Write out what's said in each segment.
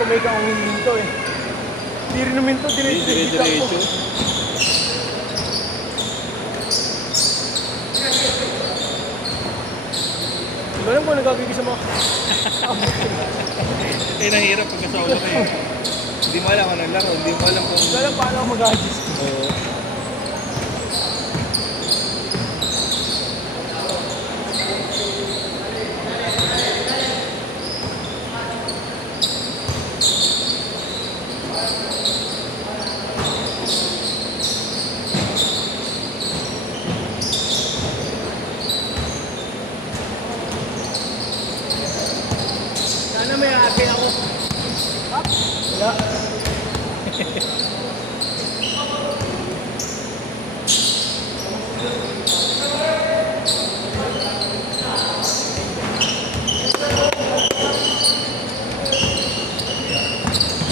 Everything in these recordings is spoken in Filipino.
ko may kaong huminto eh. Hindi rin huminto, Dire-diretso. Hindi ko alam kung nagagawin sa mga... Eh, nahirap pagkasaulo ka eh. Hindi mo alam anong laro, hindi mo alam kung... Hindi ko alam paano ako mag-adjust. Oo. Sana may ate ako. Wala.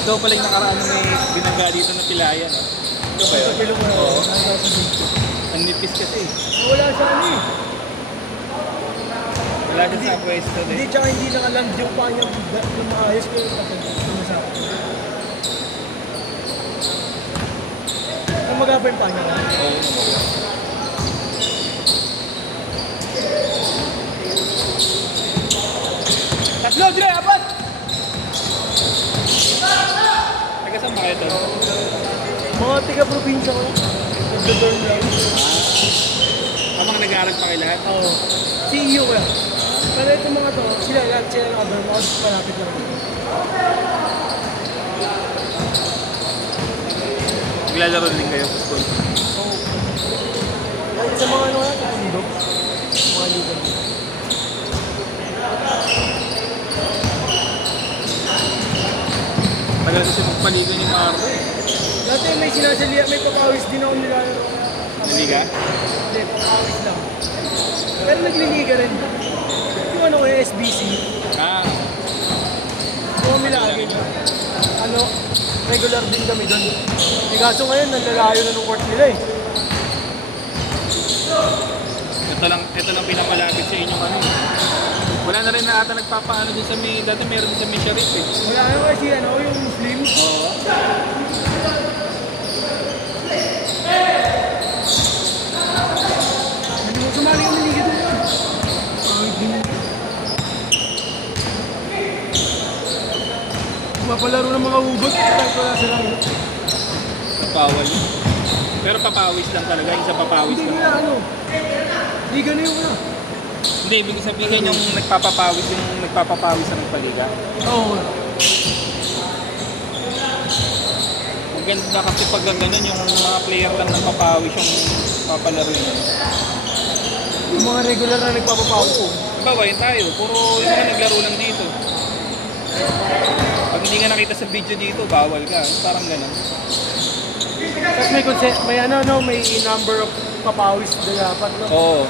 Ito pala yung nakaraan na may binangga dito na pilaya, no? Ito ba yun? Pilo ko na. Oo. Ang nipis kasi. Wala siya ano eh. Wala dyan sa pwesto Hindi, eh. tsaka hindi nakaland yung paa niya yung maayos ko yung sumasakit. Kung magapa yung paa niya. Oo naman. Tatlo, Dre! Apat! Taga saan ba kayo to? Mga tiga-probinsya ko lang. Nagdodorm lang. Mga nag-aaral pa kayo lahat? Oo. CEO ko lang. Pero itong mga to, sila lahat sila nakadorm ako. Malapit lang. Naglalaro din kayo sa school? Oo. Kahit sa mga ano lang, kapundok. Mga liga. Tagal kasi magpaligo ni Marco eh. Dati may sinasalihan, may papawis din ako nilalaro. Naliga? Hindi, papawis lang. Pero nagliliga rin. Yung ano ko yung SBC, Ah, kung lagi. Ano, regular din kami doon. Eh kaso ngayon, nalalayo na ng court nila eh. ito lang pinapalapit sa inyong ano. Wala na rin na ata nagpapaano din sa may, dati meron din sa may Sharif eh. Wala na kasi ano, yung Muslim. Oo. Hindi mo sumali yung liga doon yun. Mapalaro ng mga ugot, kahit wala silang... Bawal. Pero papawis lang talaga, isa papawis Hindi lang. nila ano, liga na yung ano. Hindi, ibig sabihin yung nagpapapawis sa nagpaliga. Oo. Maganda kasi pag ganun, yung mga player lang nagpapawis yung papalaro yun. Yung mga regular na nagpapapawis. Bawain tayo, puro yung mga naglaro lang dito. Pag hindi nga nakita sa video dito, bawal ka. Parang ganun. Tapos may may ano, no, may number of papawis na dapat, no? Oo.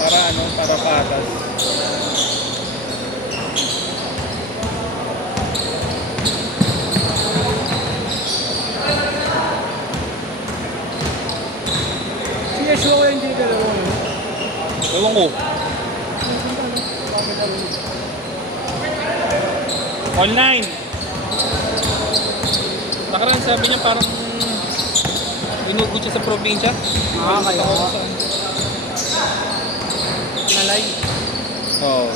Para ano, para patas. Si Yeshua ko yung dinidalawa, no? Ewan ko. Online. Nakaraan sabi niya parang inugod siya sa probinsya. Ah, kaya. Nalay. Oo.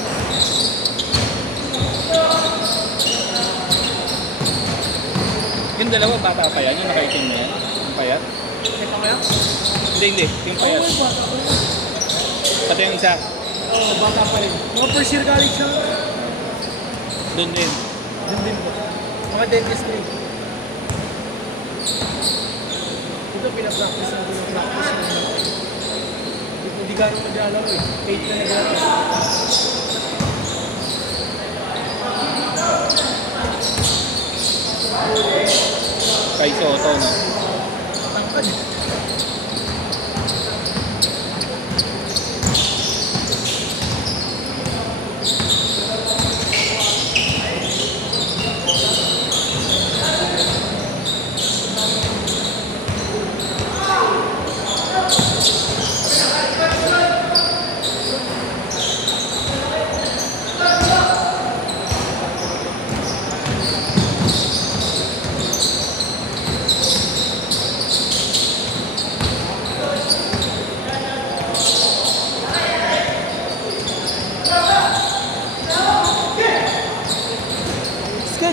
Yung dalawa bata pa yan, yung nakaitim na yan. Yung payat. Ito kaya? Hindi. Yung payat. Oo, bata pa rin. Pati yung isa. Oo, bata pa rin. Mga first year college siya. Doon din. Yun din po. Mga dentistry. Ito pinapractice na pinapractice. Hindi ka naman nag-alaro eh. 8 na nag-alaro. Kay Soto, no? Tangkad.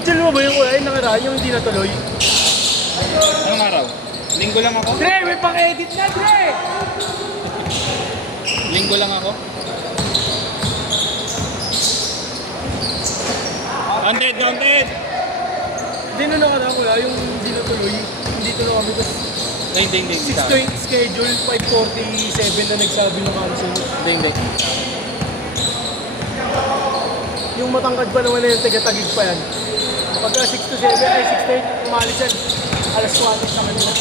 schedule mo ba yung kulay nakaraan yung hindi natuloy? Anong araw? Linggo lang ako? Dre, may pang-edit na, Dre! Linggo lang ako? Counted! Hindi na nakaraan ko yung hindi natuloy. Hindi tuloy kami. Tapos Hindi. 6:20 schedule, 5:47 na nagsabi ng cancel. Hindi. Yung matangkad pa naman na yung taga-tagig pa yan. Pagka 6 to 7, ay 6 to 8, umalis yan. Alas 4 sa kanila.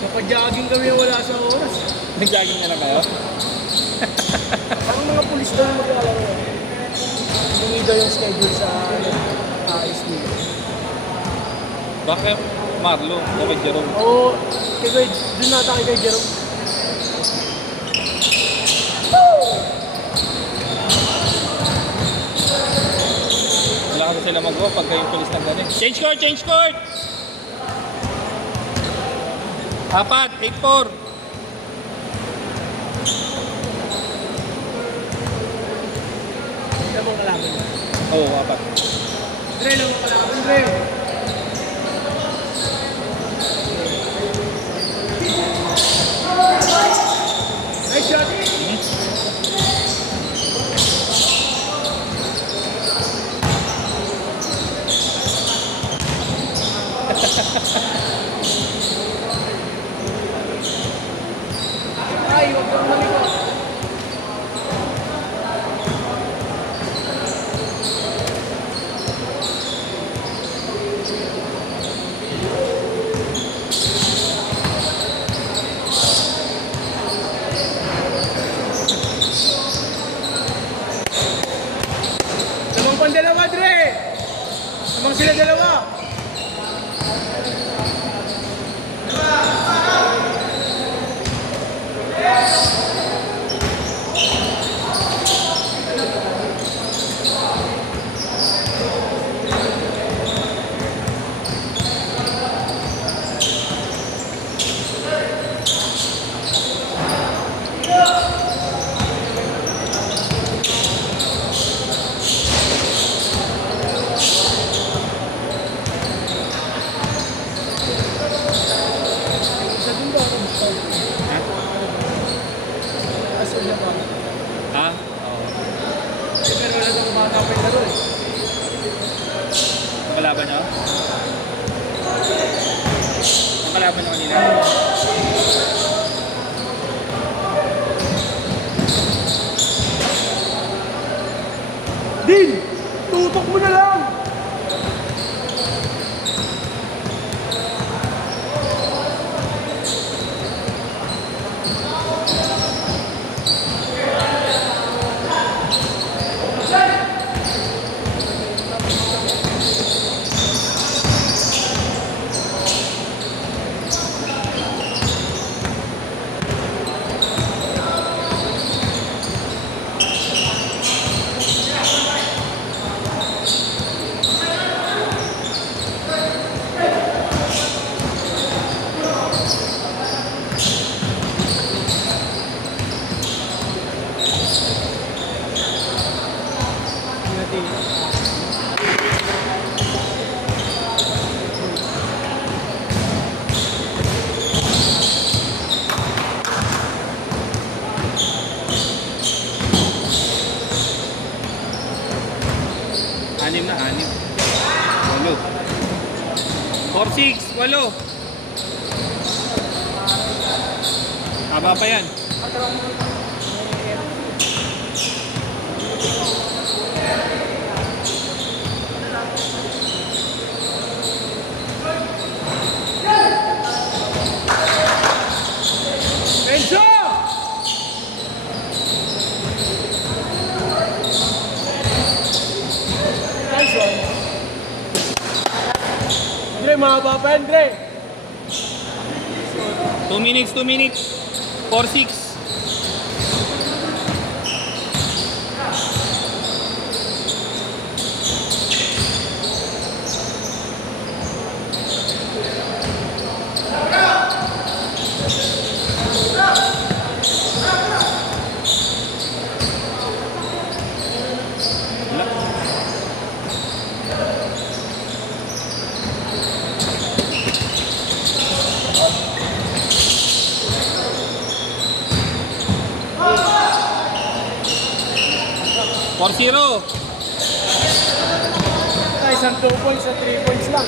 Kapag-jogging kami wala sa oras. Nag-jogging na lang kayo? Parang mga pulis daw yung mag-aalala. Hindi daw yung schedule sa ISP. Bakit Marlo? Bakit Jerome? Oo, kaya doon nata kay Jerome. Wala kasi sila mag-go pagka yung polis ng ganun. Change court! 4, 8-4. Hindi mo kalaban niya. Oo, 4. Dre, lang mo kalaban, Dre. Nice shot! Ay, wag kang malikot. Lamang pang dalawa, Dre! Lamang sila dalawa! Isa din ba ako gusto? Ha? Aso niya pa. Ha? Oo. Pero wala nang umatap yung laro eh. Ang kalaban nyo? Ang kalaban nyo kanina? Din! Tutok mo na lang! Anim na, 8. 4-6, 8. Haba pa yan. Enzo! Nice one. Dre, mahaba pa yan, Dre. 2 minutes, 4-6. 4-0. Ay, isang 2 points at 3 points lang.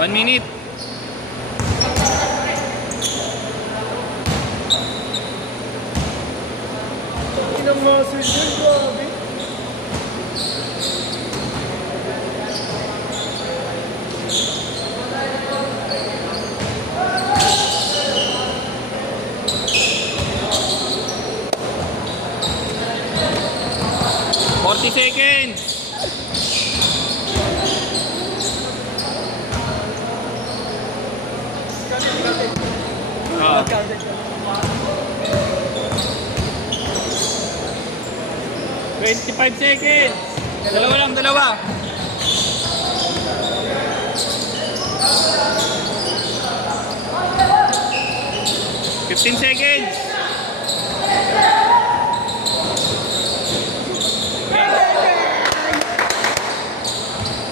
One minute. Inang mga switch yun, grabe. Forty seconds. Ah. Nagkagat ka. 25 seconds. Dalawa lang, dalawa. Fifteen seconds.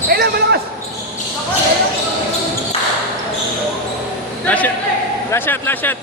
Ay lang, malakas! Last shot. Last shot, last shot.